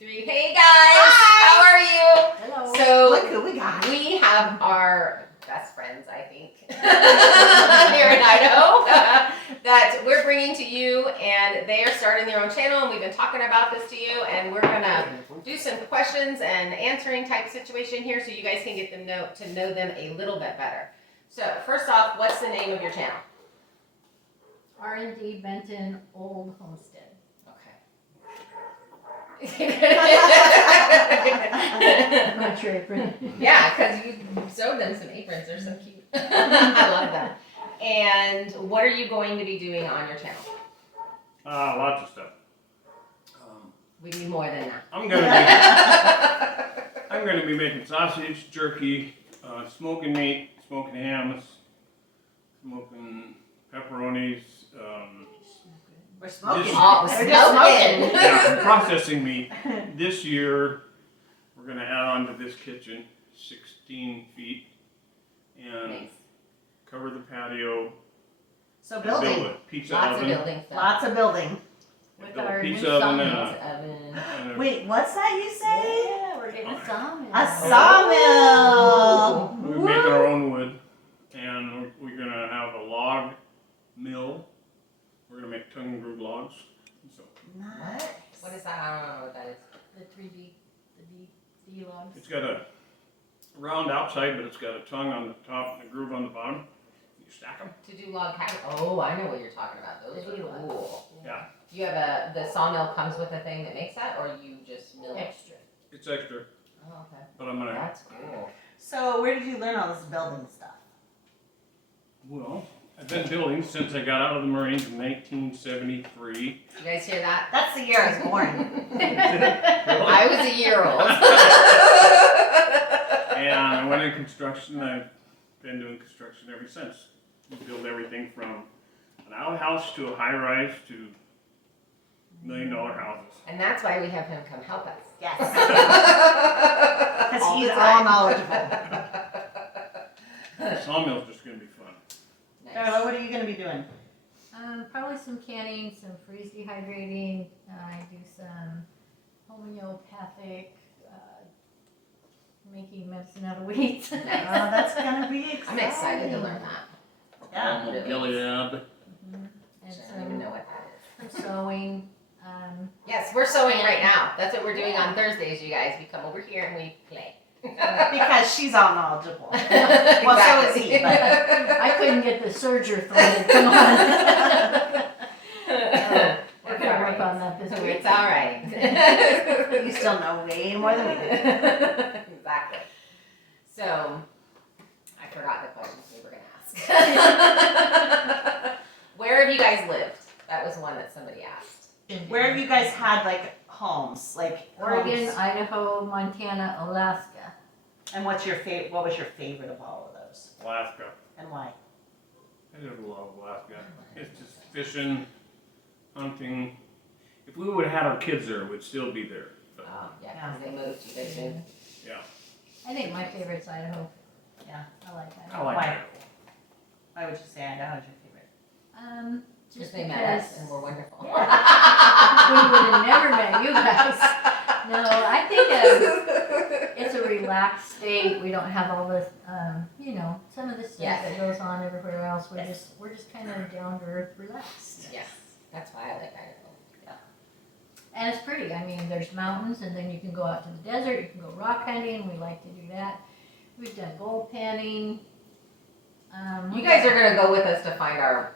3. Hey guys, how are you? Hello. So Look who we got. we have our best friends, I think, here in Idaho, that we're bringing to you, and they are starting their own channel, and we've been talking about this to you, and we're gonna do some questions and answering type situation here, so you guys can get them to know them a little bit better. So first off, what's the name of your channel? R&D Benton Old Homestead. Not your apron. Yeah, because you sewed them some aprons. They're so cute. I love them. And what are you going to be doing on your channel? Lots of stuff. We need more than that. I'm gonna be making sausage, jerky, smoking meat, smoking hams, smoking pepperonis, We're smoking. This- Oh, We're just smoking. yeah, processing meat. This year, we're gonna add on to this kitchen 16 feet and Nice. cover the patio. So and building. Build a pizza Lots oven. of building stuff. Lots of building. With Build a our new pizza oven sawmill. Oven. and a Wait, what's that you say? Yeah, we're getting a sawmill. A sawmill. We're making our own wood, and we're gonna have a log mill. We're gonna make tongue groove logs. So Nice. What is that? I don't know what that is. The 3D, the D logs. it's got a round outside, but it's got a tongue on the top and a groove on the bottom. You stack them. To do log cabin. Oh, I know what you're talking about. Those The are D-logs. cool. Yeah. You have the sawmill comes with a thing that makes that, or you just mill it? Extra. It's extra, Oh, okay. but I'm gonna. That's cool. So where did you learn all this building stuff? Well, I've been building since I got out of the Marines in 1973. You guys hear that? That's the year I was born. I was a year old. And I went in construction. I've been doing construction ever since. We build everything from an outhouse to a high-rise to $1 million houses. And that's why we have him come help us. Yes. All Because he's the all time. knowledgeable. The sawmill's just gonna be fun. Darla, Nice. what are you going to be doing? Probably some canning, some freeze dehydrating. I do some homeopathic, making medicine out of weeds. Oh, that's going to be exciting. I'm excited to learn that. Yeah. Really. Gilead. And I don't even know what that is. some sewing. Yes, we're sewing right now. That's what we're doing on Thursdays, you guys. We come over here and we play. Because she's all knowledgeable. Exactly. Well, so is he, but I couldn't get the serger threaded. Come on. We're It's gonna all work right. on that this week. It's all right. you still know way more than we do. Exactly. So, I forgot the questions we were going to ask. Where have you guys lived? That was one that somebody asked. Where have you guys had like homes? Like Oregon, homes? Idaho, Montana, Alaska. And what's your favorite? What was your favorite of all of those? Alaska. And why? I just love Alaska. It's just fishing, hunting. If we would have had our kids there, we'd still be there. But, Yeah, because they moved. You guys did. yeah, I think my favorite's Idaho. Yeah. I like I Idaho. like Why? that. Why would you say Idaho is your favorite? Just Because they met us because and we're wonderful. we would have never met you guys. No, I think it's a relaxed state. We don't have all this, some of the stuff Yes. that goes on everywhere else. We're just kind of down to earth, relaxed. Yes, that's why I like Idaho. And it's pretty. I mean, there's mountains, and then you can go out to the desert. You can go rock hunting. We like to do that. We've done gold panning. You guys are going to go with us to find our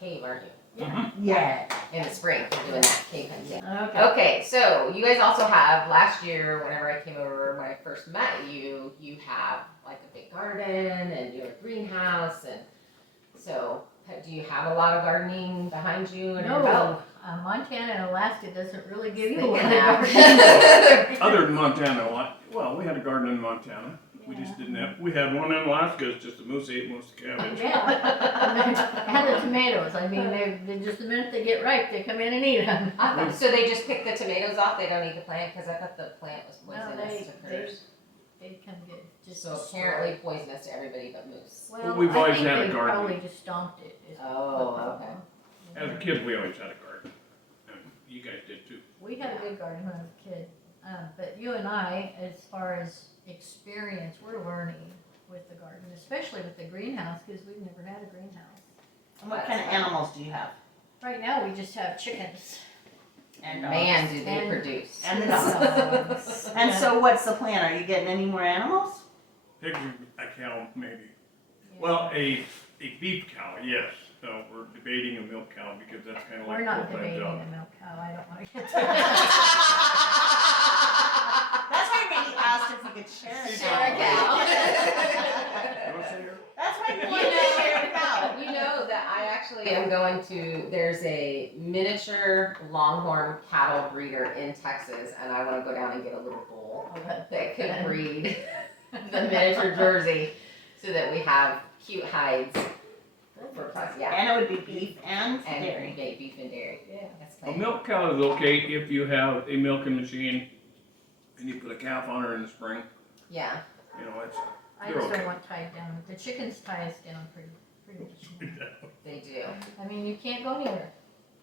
cave, aren't you? Yeah. In the spring, we're doing that cave hunting. Okay. Okay, so you guys also have, last year, whenever I came over, when I first met you, you have like a big garden and you have a greenhouse, and so do you have a lot of gardening behind you and your belt? No, Montana and Alaska doesn't really give you a They lot can of have. gardening. Other than Montana, well, we had a garden in Montana. We Yeah. just didn't have. We had one in Alaska. It's just the moose ate most of the cabbage. Yeah, and the tomatoes. I mean, they just the minute they get ripe, they come in and eat them. So they just pick the tomatoes off, they don't eat the plant, because I thought the plant was No, poisonous to hers. They come get just. So apparently poisonous to everybody but moose. Well, We've I always think had a they garden. probably just stomped it. is Oh, the problem. As a kid, we always had a garden. And you guys did too. We had a good garden when I was a kid. But you and I, as far as experience, we're learning with the garden, especially with the greenhouse, because we've never had a greenhouse. And what kind of animals do you have? Right now, we just have chickens. And Man, do they And- produce. And the dogs. Dogs. And so what's the plan? Are you getting any more animals? Pigs or a cow, maybe. Yeah. Well, a beef cow, yes. So we're debating a milk cow because that's kind of like We're a not full-time debating job. a milk cow, I don't want to get to That's why Randy asked if we could share a Share a cow. You wanna say her? That's why you You wanted to share a cow. You know that I actually am going to, there's a miniature longhorn cattle breeder in Texas, and I want to go down and get a little bull that could breed the miniature Jersey so that we have cute hides for plus, yeah. And it would be beef and And dairy. beef and dairy. Yeah. That's A fine. milk cow is okay if you have a milking machine and you put a calf on her in the spring. Yeah. You know, it's I just don't want tied down. The chickens tie us down pretty much. They do. I mean, you can't go anywhere.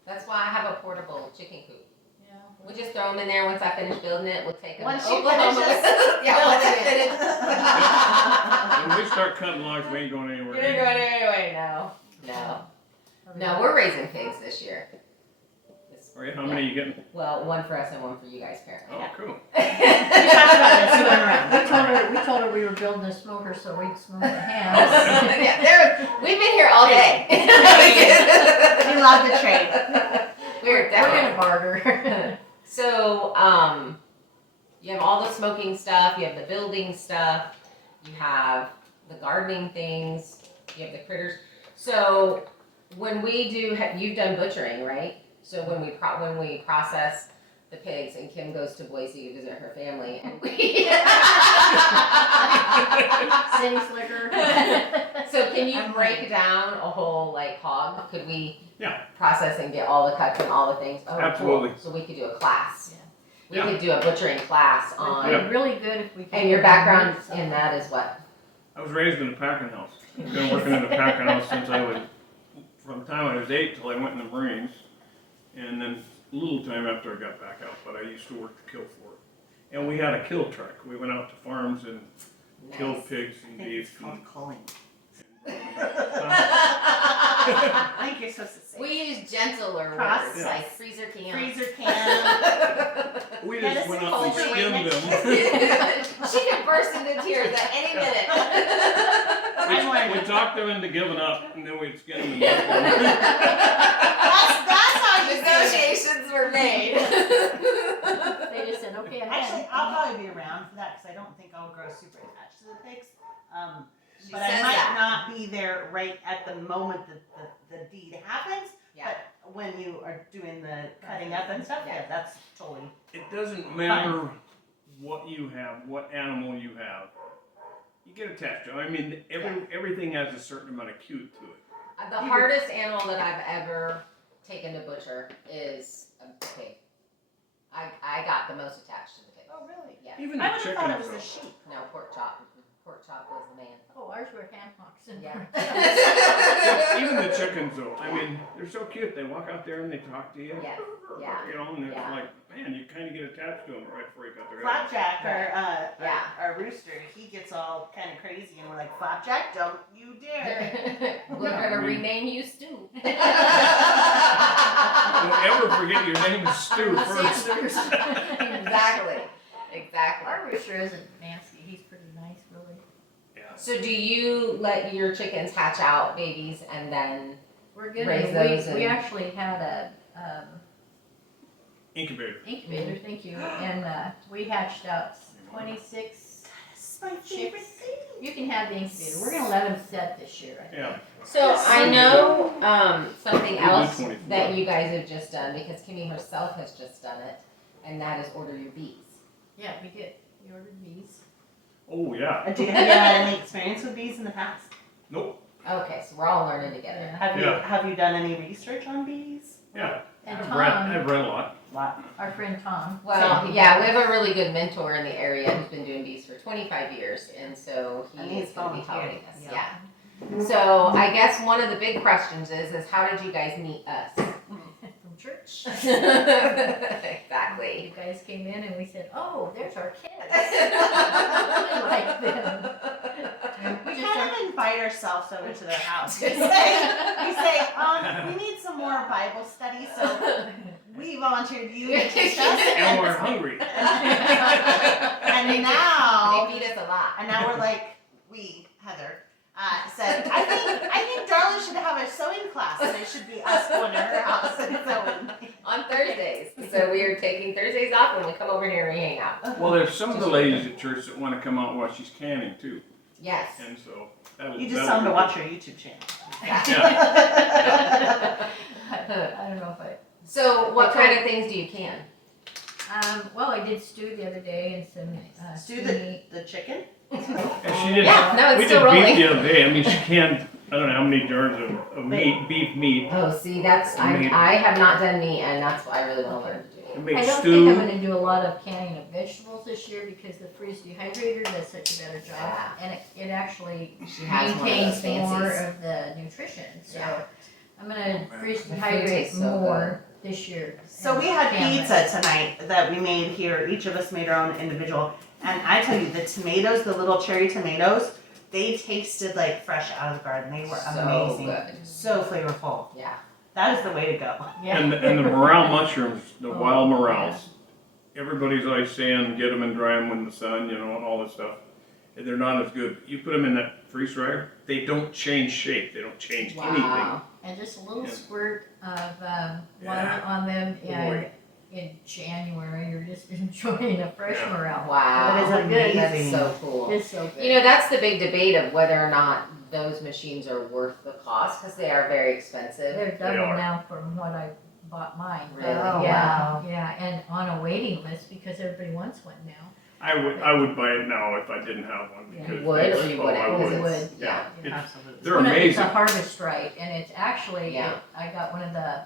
That's why I have a portable chicken coop. Yeah. We'll just throw them in there once I finish building it. We'll take them Once to she Oklahoma. finishes Yeah, once I building it. finish. when we start cutting logs, we ain't going anywhere. You're going anyway. No, we're raising pigs this year. Are you? How many are you getting? Well, one for us and one for you guys, apparently. Oh, cool. We talked about this, we went around. We told her we were building a smoker so we'd smoke the hams. Yeah, we've been here all day. We love the trade. We're We're definitely. gonna barter. So, you have all the smoking stuff, you have the building stuff, you have the gardening things, you have the critters. So, when we do, you've done butchering, right? So when we process the pigs, and Kim goes to Boise to visit her family, and we City slicker. So can you break down a whole like hog? Could we Yeah. process and get all the cuts and all the things? Oh, Absolutely. Cool. So we could do a class. Yeah. We Yeah. could do a butchering class on. It'd be really good if we could. And your background in that is what? I was raised in a packing house. I've been working in a packing house since from the time I was 8 till I went in the Marines. And then a little time after I got back out, but I used to work the kill floor. And we had a kill truck. We went out to farms and killed pigs I and think it's beef. called culling. I Nice. think you're supposed to say. We use gentler Cross. words Yeah. like freezer can. Freezer can. We Yeah, just this went is out and culture skinned right them. She could burst into tears at any minute. I'm learning. We talked them into giving up, and then we'd skin them and That's how you say it. Negotiations were made. They just said, okay, I'm Actually, in. I'll probably be around for that because I don't think I'll grow super attached to the pigs. She But says I might that. not be there right at the moment that the deed happens. Yeah. But when you are doing the cutting up and stuff, Yeah. yeah, that's totally. It doesn't matter what you have, what animal you have. You get attached to it. I mean, everything has a certain amount of cute to it. The hardest animal that I've ever taken to butcher is a pig. I got the most attached to the pig. Oh, really? Yeah. Even I the would have thought it was chickens. the sheep. No, pork chop. Pork chop was the man. Oh, ours were ham hocks and. Yeah. Even the chickens, though. I mean, they're so cute. They walk out there and they talk to you. Yes. Yeah. You know, and it's Yeah. like, man, you kind of get attached to them right before you cut their head. Flapjack, Yeah. our rooster, he gets all kind of crazy, and we're like, Flapjack, don't you dare! We're gonna rename you Stu. Don't ever forget your name is Stu first. Exactly. Exactly. Our rooster isn't nasty, he's pretty nice, really. Yeah. So do you let your chickens hatch out babies and then? We're good. Raise those We and- actually had a, Incubator. incubator, thank you, and, we hatched out 26. This is my favorite thing. You can have the incubator, we're gonna let them set this year, I think. Yeah. So I know something We do else 24. that you guys have just done, because Kimmy herself has just done it, and that is order your bees. Yeah, we did, we ordered bees. Oh, yeah. Have you had any experience with bees in the past? Nope. Okay, so we're all learning together. Yeah. Yeah. Have you done any research on bees? Yeah. And I've Tom, read a lot. our friend Tom. Well, said he yeah, did. we have a really good mentor in the area who's been doing bees for 25 years, and so And he he's is going to be volunteered. helping us. Yeah. Yeah. So I guess one of the big questions is how did you guys meet us? From church. Exactly. You guys came in and we said, oh, there's our kids. We like them. We Just kind of invite ourselves over to their house. We say, we need some more Bible study, so we volunteered you to teach us. And we're hungry. And They now, feed us a lot. and now we're like, Heather, said, I think Darla should have a sewing class, and it should be us going to her house and sewing. On Thursdays. So we are taking Thursdays off when we come over here and we hang out. Well, there's some of the ladies at church that want to come out while she's canning too. Yes. And so that'll, You just that'll tell them to be- watch your YouTube channel. Yeah. I don't know if I. So what kind of things do you can? Well, I did stew the other day and some Stew meat. the chicken? And she did. Yeah, no, We it's still did rolling. beef the other day. I mean, she canned, I don't know how many jars of meat, beef meat. Oh, see, that's, Meat. I have not done meat and that's what I really want to learn to do. And make I don't stew. think I'm gonna do a lot of canning of vegetables this year because the freeze dehydrator does such a better job. Yeah. And it actually She has one of maintains those more fancies. of the nutrition, so Yeah. I'm gonna freeze The food dehydrate tastes so more this year. So and we had can pizza less. tonight that we made here. Each of us made our own individual. And I tell you, the tomatoes, the little cherry tomatoes, they tasted like fresh out of the garden. They were So amazing. good. So flavorful. Yeah. That is the way to go. Yeah. And the morale mushrooms, the Oh, wild morels. Everybody's always saying get them and dry them in the sun, you know, and all this stuff. And they're not as good. You put them in that freeze dryer, they don't change shape. They don't change anything. Wow. And just a little Yeah. squirt of water Yeah. on them, and Boy. in January, you're just enjoying a fresh Yeah. morale. Wow. That is Good. That's amazing. so cool. It's so good. You know, that's the big debate of whether or not those machines are worth the cost because they are very expensive. They're They double are. now from what I bought mine. Really? Oh, Yeah, wow. yeah, and on a waiting list because everybody wants one now. I would buy it now if I didn't have one. Yeah. Because You would or it's- you oh, wouldn't? I Because would. it's- Yeah. Yeah. It's- Absolutely. They're It's amazing. a harvest right, and it's actually, Yeah. I got one of the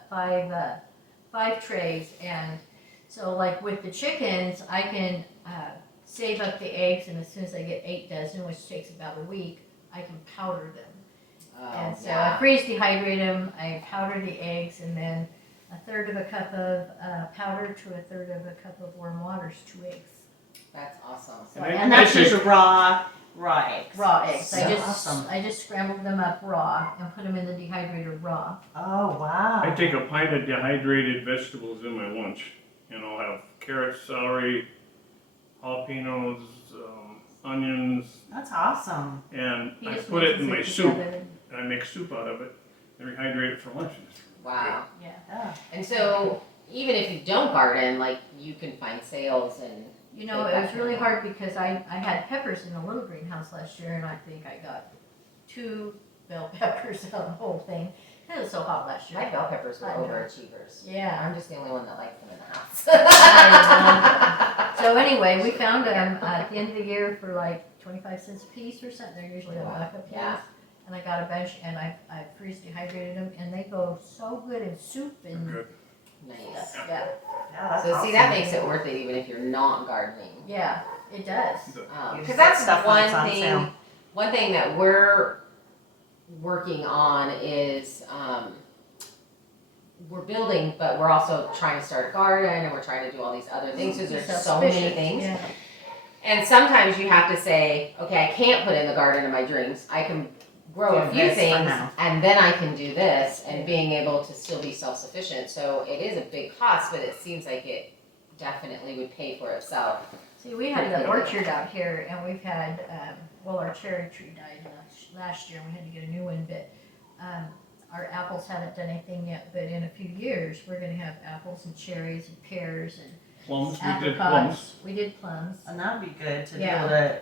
five trays, and so like with the chickens, I can save up the eggs, and as soon as I get 8 dozen, which takes about a week, I can powder them. Oh, And so I yeah. freeze dehydrate them, I powder the eggs, and then a third of a cup of powder to a third of a cup of warm water is 2 eggs. That's awesome. So, And And that's This just raw eggs. raw eggs. So I just awesome. I just scrambled them up raw and put them in the dehydrator raw. Oh, wow. I take a pint of dehydrated vegetables in my lunch, and I'll have carrots, celery, jalapenos, onions, That's awesome. and He I just put it in my mixes soup, together. and I make soup out of it, and rehydrate it for lunch. It's Wow. Yeah. Yeah. And so even if you don't garden, like you can find sales and You know, it was really hard because I had peppers in a little greenhouse last year, and I think I got 2 bell peppers out of the whole thing. It was so hot last year. my bell peppers were I know. overachievers. Yeah. I'm just the only one that likes them in the house. So anyway, we found them at the end of the year for like 25 cents a piece or something. They're usually a Wow. buck a piece. Yeah. And I got a bunch, and I freeze dehydrated them, and they go so good in soup and good. Nice. yeah, Yeah, that's So awesome. see, that makes it worth it even if you're not gardening. yeah, it does. You Because just that's get stuff when one it's on thing. sale. One thing that we're working on is we're building, but we're also trying to start a garden, and we're trying to do all these other things. Because there's so many Self-sufficient, things, Yeah. and sometimes you have to say, okay, I can't put in the garden of my dreams. I can grow a Do few this for things, now. and then I can do this, and being able to still be self-sufficient. So it is a big cost, but it seems like it definitely would pay for itself. See, we had an orchard out here, and we've had, well, our cherry tree died last year, and we had to get a new one, but our apples haven't done anything yet, but in a few years, we're gonna have apples and cherries and pears and Plums, we did plums. apricots. We did plums. And that would be good to Yeah. be able to.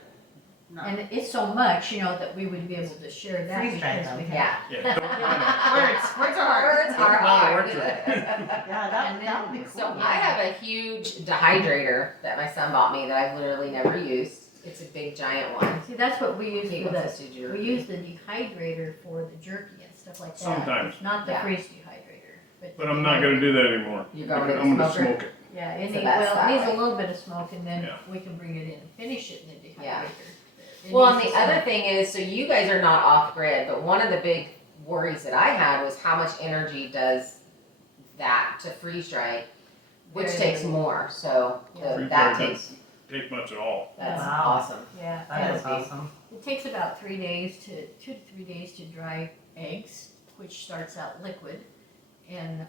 Not, And it's so much, you know, that we would be able to share that Freeze dry because we them. have. Yeah. Yeah, don't mind words are hard. Words are Not hard. orchard. Yeah, that And would be then- cool. So I have a huge dehydrator that my son bought me that I've literally never used. It's a big giant one. See, that's what we use He for wants us the, to do we use the dehydrator for the jerky and stuff like that. Sometimes. Not the Yeah. freeze dehydrator. the But I'm not gonna do that anymore. You're going to the I'm gonna smoker? smoke it. Yeah, it It's needs, the best well, that it needs way. a little bit of smoke, and then Yeah. we can bring it in and finish it in the dehydrator. Yeah. It Well, and needs the to other smoke. thing is, so you guys are not off grid, but one of the big worries that I had was how much energy does that to freeze dry, which Very takes little. more. So Yeah. Freeze that dry takes Take much at all. that's Wow. awesome. Yeah, That and is awesome. it takes about 2 to 3 days to dry eggs, which starts out liquid. And,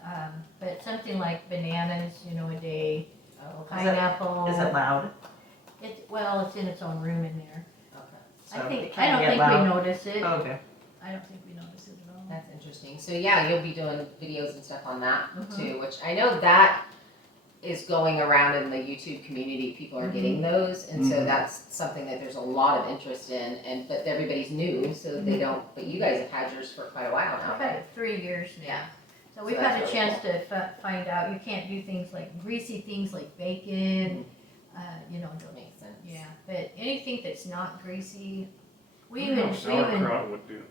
but something like bananas, a day, Oh, okay. pineapple. Is it loud? Well, it's in its own room in there. Okay. So I it don't can get think loud. we notice it. Okay. I don't think we notice it at all. That's interesting. So yeah, you'll be doing videos and stuff on that Mhm. too, which I know that is going around in the YouTube community. People are getting those, and so Mhm. that's something that there's a lot of interest in. And but everybody's new, so they don't. But you guys have had yours for quite a while now, I've had right? it 3 years now. Yeah. So we've So had a that's chance to find out, you can't do things like greasy things like bacon, don't, Makes sense. yeah, but anything that's not greasy, we I even, know sauerkraut would do.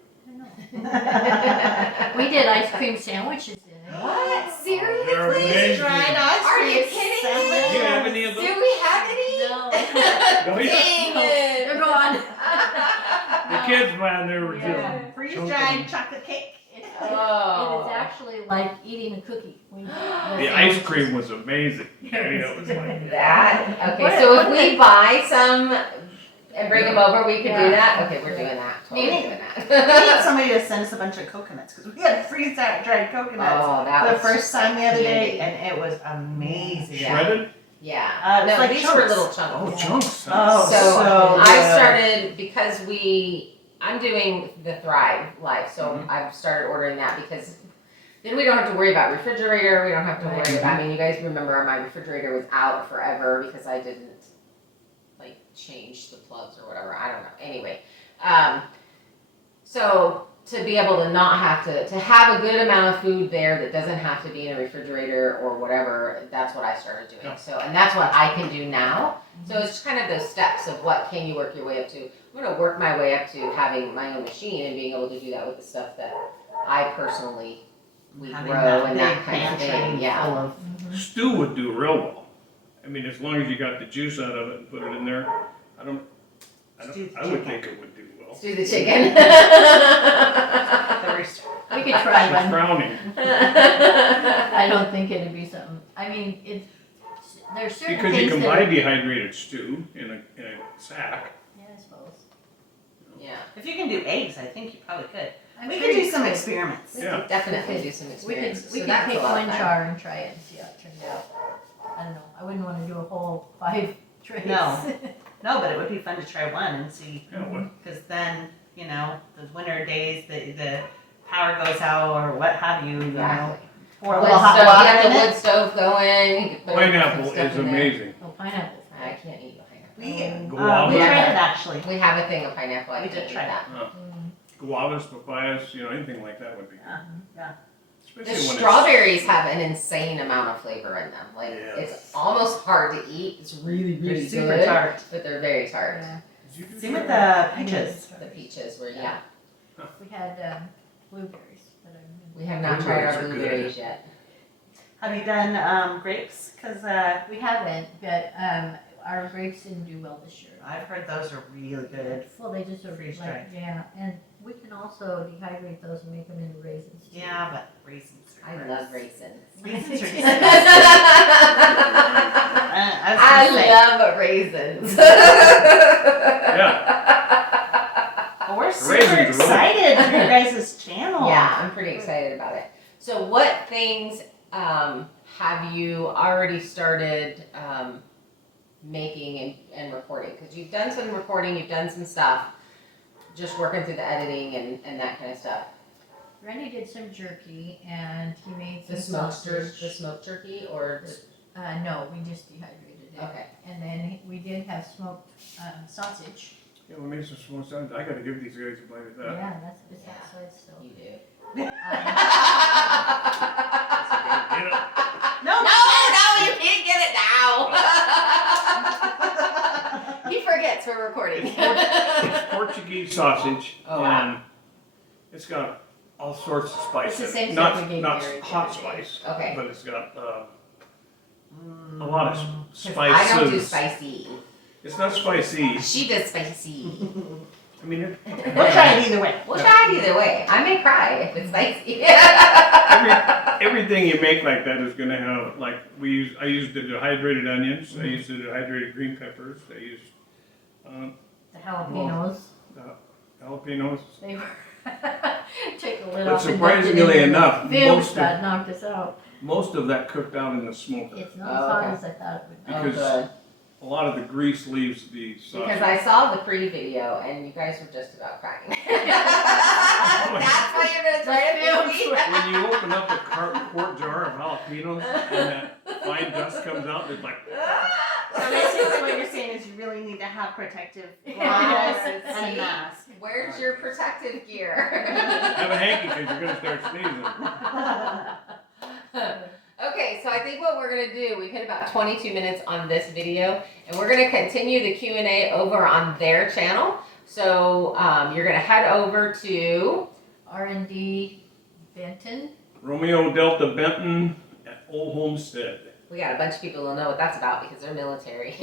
we did ice cream sandwiches in it. What? They're Seriously? amazing. Dried ice Are you cream kidding sandwich. me? Do you have any of Do those? we have any? No. Oh, yeah. Dang They're it! gone. The kids, man, they were Yeah. just Freeze chunking dried them. chocolate cake. It Oh. is actually like eating a cookie. The ice cream was amazing. I mean, it was like That okay. What- So what if we the- buy some and bring them over, we could do Yeah. that. Okay, we're doing that. Totally Maybe- doing We need that. somebody to send us a bunch of coconuts because we had freeze dried coconuts Oh, that the was first time the other day, candy. and it was amazing. Yeah. shredded. Yeah. It's No, like these chunks. were little chunks. Oh, chunks. Oh, So, so I good. started because I'm doing the Thrive Life, so Mhm. I've started ordering that because then we don't have to worry about refrigerator. We don't have to worry about. I mean, you guys remember my refrigerator was out forever because I didn't like change the plugs or whatever. I don't know. Anyway, so to be able to not have to have a good amount of food there that doesn't have to be in a refrigerator or whatever, that's what I started doing. Yeah. So, and that's what I can do now. So it's kind of those steps of what can you work your way up to. I'm gonna work my way up to having my own machine and being able to do that with the stuff that I personally we Having grow and big that kind of pantry thing. Yeah. full of Stew would do real well. I mean, as long as you got the juice out of it and put it in there, I would Stew think it would do well. Let's do the chicken. the rooster. We could try She's one. frowning I don't think it'd be something, I mean, there's certain because things you can that buy are- dehydrated stew in a sack. Yeah, I suppose. Yeah. If you can do eggs, I think you probably could. I'm We sure could do you some could. experiments. We Yeah. could definitely do some We experiences. could, So we could that's a take lot of one fun. jar and try it and see how it turns out. I don't know, I wouldn't wanna do a whole 5 trays. No. No, but it would be fun to try one and see. Yeah, what? Because then, those winter days, the power goes out or what have you, Exactly. pour a Wood little hot stove, water you have in the it. wood stove going. You could put Pineapple some stuff is in there. amazing. Oh, pineapple. I can't eat pineapple. We Guava. tried it actually. We have a thing of pineapple. I We can't did eat try that. Guavas, papayas, anything like that would be good. Yeah. The Especially when strawberries have an insane amount of flavor in them. Like Yes. it's almost hard to eat. It's really, They're really super good, tart. but they're very tart. Yeah, Did you do Same with that? the peaches. The peaches were yeah. we had, blueberries, but I. We have not tried Blueberries our are good. blueberries yet. Have you done grapes? Because We haven't, but, our grapes didn't do well this year. I've heard those are really good. Well, they just are Freeze like, dried. yeah, and we can also dehydrate those and make them into raisins too. Yeah, but raisins are I gross. love raisins. Raisins are I I was gonna say, love raisins. well, we're super Raisins are really- excited for your guys' channel. Yeah, I'm pretty excited about it. So, what things have you already started making and recording? Because you've done some recording, you've done some stuff, just working through the editing and that kind of stuff. Randy did some jerky and he made The some smoked turkey, or no, we just dehydrated it. okay. And then we did have smoked sausage. Yeah, we made some small sounds. I gotta give these guys a bite of that. Yeah, that's besides so. You do. Get it? No, No, you can't get it now. He forgets we're recording. It's Portuguese sausage, Oh, wow. and it's got all sorts of spice It's the in same it. stuff Not we gave not Gary the hot other day. spice, Okay. but it's got Mm. a lot of 'Cause spices. I don't do spicy. It's not spicy. She does spicy. I mean, We'll try it either way. We'll try it either way. I may cry if it's spicy. everything you make like that is gonna have, like, I used the dehydrated onions, I used the dehydrated green peppers, I used, The jalapenos, jalapenos. they were, take the lid But off. and surprisingly dumped it in enough, the fumes that knocked us out. most of that cooked out in the smoker. It's not Oh, as hot okay. as I thought it would be. Oh, Because good. a lot of the grease leaves the sauce. Because I saw the pre-video and you guys were just about crying. That's why you're gonna try to beat me. When you open up a quart jar of jalapenos and that fine dust comes out, it's like, So basically what you're saying is you really need to have protective gloves and a See? mask. Where's your protective gear? have a hanky because you're gonna start sneezing. Okay, so I think what we're gonna do, we've hit about 22 minutes on this video, and we're gonna continue the Q&A over on their channel. So you're gonna head over to R&D Benton. Romeo Delta Benton at Old Homestead. we got a bunch of people who'll know what that's about because they're military.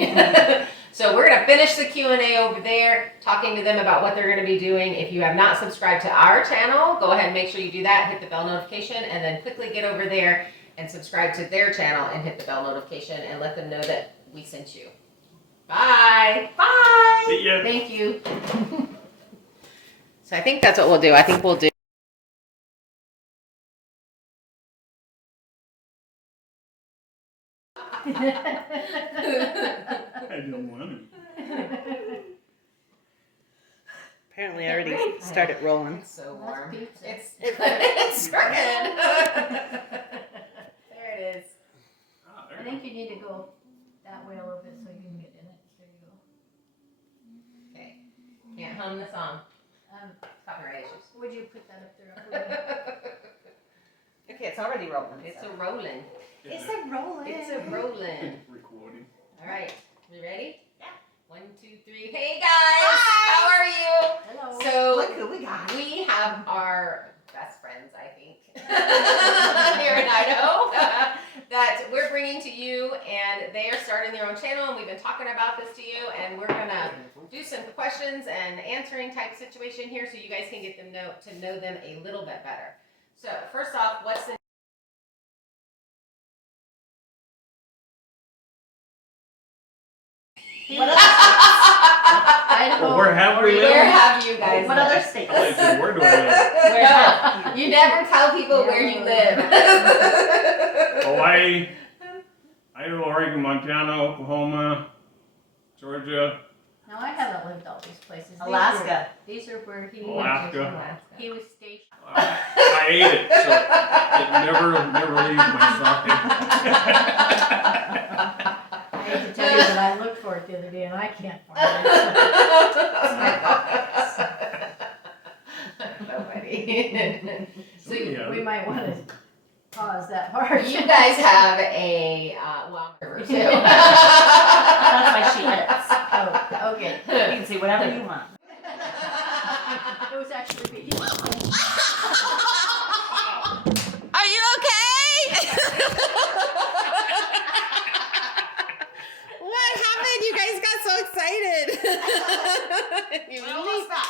So we're gonna finish the Q&A over there, talking to them about what they're gonna be doing. If you have not subscribed to our channel, go ahead and make sure you do that, hit the bell notification, and then quickly get over there and subscribe to their channel and hit the bell notification and let them know that we sent you. Bye. Bye! See ya. Thank you. So I think that's what we'll do. I think we'll do. I don't want to. Apparently I already started rolling. It's so That's warm. pizza. It's crooked. There it is. Ah, I there you think you need to go that way a little bit so you can get in it. There you go. Okay. Can't hum the song. Copyright issues. Would you put that up there? Okay, it's already rolling. It's a rolling. go. It's a rolling. It's a rolling. Recording. All right. You ready? Yeah. 1, 2, 3. Hey guys. How are you? Hello. So Look who we got. we have our best friends, I think, here in Idaho, that we're bringing to you, and they are starting their own channel, and we've been talking about this to you, and we're gonna do some questions and answering type situation here, so you guys can get them to know them a little bit better. So first off, what's the What other states? Idaho. Well, where have we lived? Where have you guys What lived? other states? I said, where do I live? Where have You never tell people where you live. Hawaii, Idaho, Oregon, Montana, Oklahoma, Georgia, No, I haven't lived all these places. Alaska. These are where Alaska. he was stationed. I ate it, so it never leaves my socket. I hate to tell you that I looked for it the other day and I can't find it. It's my pockets. So funny. So Yeah. we might want to pause that part. You guys have a river too. That's why she edits. Oh, okay. You can say whatever you want. It was actually me. Are you okay? What happened? You guys got so excited. You We're almost back.